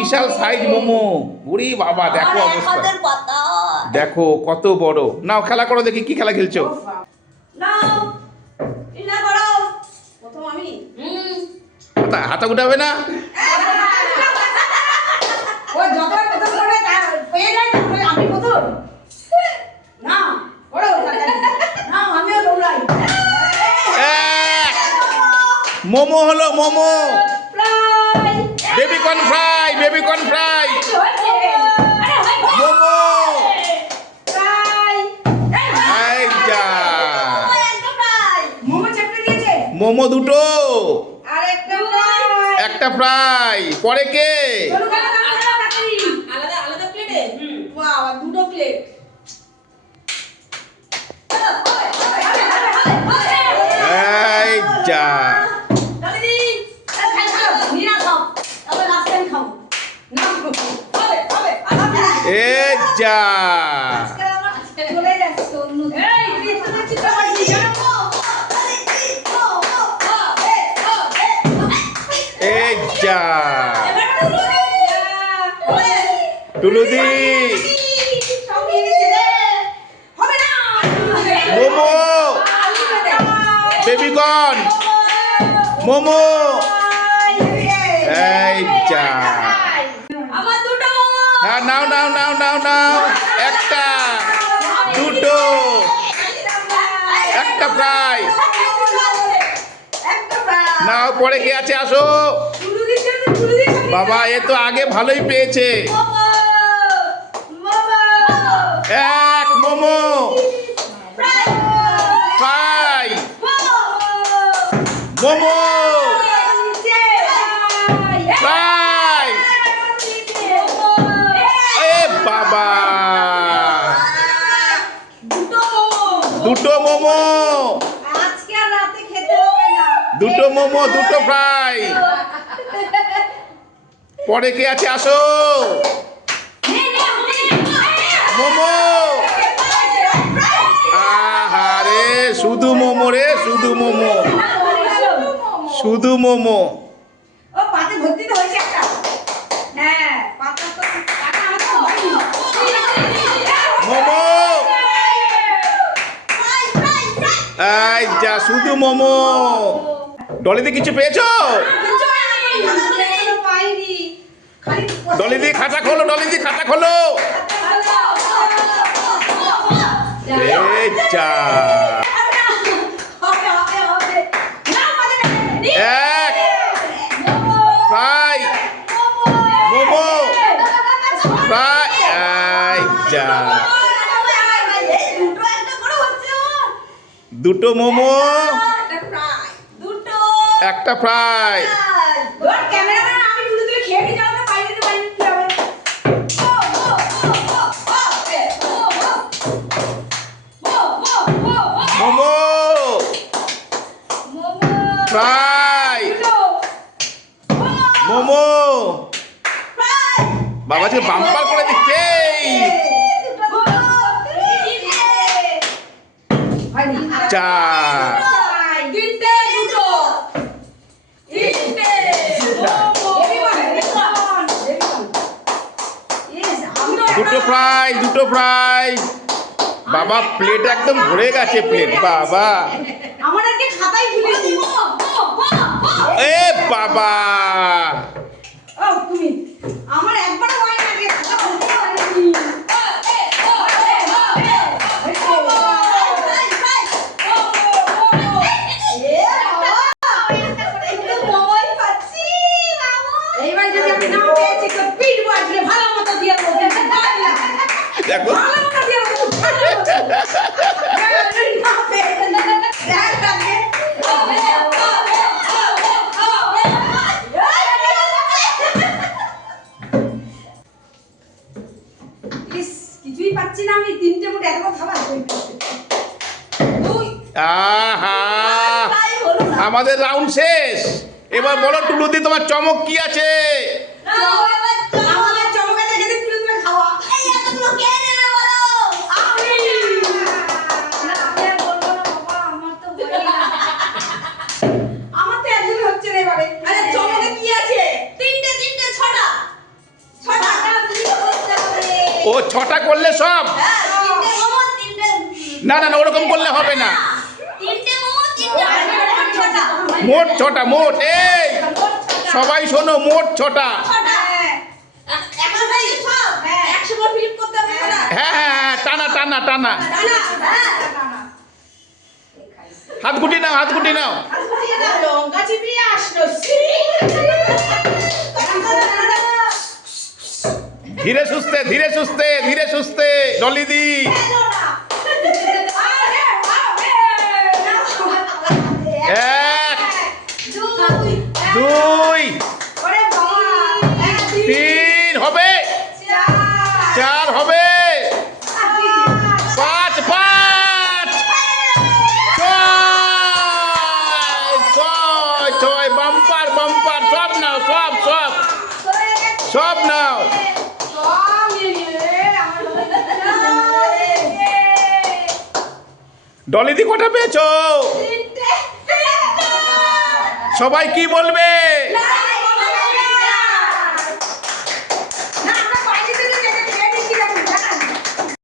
বিশাল size momo. ওরে বাবা, দেখো অবস্থা, দেখো কত বড়। নাও খেলা করো দেখি, কি খেলা খেলছো? হাতা উঠাবে না? মোমো হলো momo, baby corn fry, baby corn fry, momo. Momo দুটো, একটা ফ্রাই। পরে কে? দুটো প্লেট। এই যা, এই যা, এই যা, টুলুদি মোমো, বেবিকর্ন মোমো। এই যা, হ্যাঁ নাও নাও নাও নাও নাও, একটা, দুটো, একটা ফ্রাই নাও। পরে কে আছে? আসো বাবা, এ তো আগে ভালোই পেয়েছে। এক মোমো ফ্রাই, মোমো ফ্রাই। এ বাবা, দুটো মোমো, দুটো মোমো, দুটো ফ্রাই। পরে কে আছে? আসো মোমো। আহারে, শুধু মোমো রে, শুধু মোমো, শুধু মোমো। মোমো, এই যা, শুধু মোমো। ডলিতে কিছু পেয়েছো? ডলিদি খাতা খোলো, ডলিদি খাতা খোলো। এই যা, এক ফ্রাই, মোমো ফ্রাই। এই যা, দুটো মোমো, একটা ফ্রাই। মোমো ফ্রাই, মোমো। বাবা যে বাম্পার করে দিচ্ছে। চা, দুটো ফ্রাই, দুটো ফ্রাই। বাবা প্লেট একদম ভরে গেছে, প্লেট। বাবা এ বাবা, আমার একবার হয় না। দেখো কিছুই পাচ্ছি না আমি। তিনটে মোটে এত খাবার আমাদের রাউন্ড শেষ। এবার বলো টুলুদি, তোমার চমক কি আছে? ও 6টা করলে সব? না না না, ওরকম করলে হবে না। মোট 6টা, মোট। এই সবাই শোনো, মোট 6টা। হ্যাঁ হ্যাঁ হ্যাঁ, টানা টানা টানা। হাত গুটি নাও, হাত গুটি নাও। ধীরে সুস্থে, ধীরে সুস্থে, ধীরে সুস্থে ডলি দি। এক, 2, 3 হবে, 4 হবে, 5, 6, বাম্পার বাম্পার, সব নাও, সব সব সব নাও। ডলিদি কটা পেয়েছো? সবাই কি বলবে?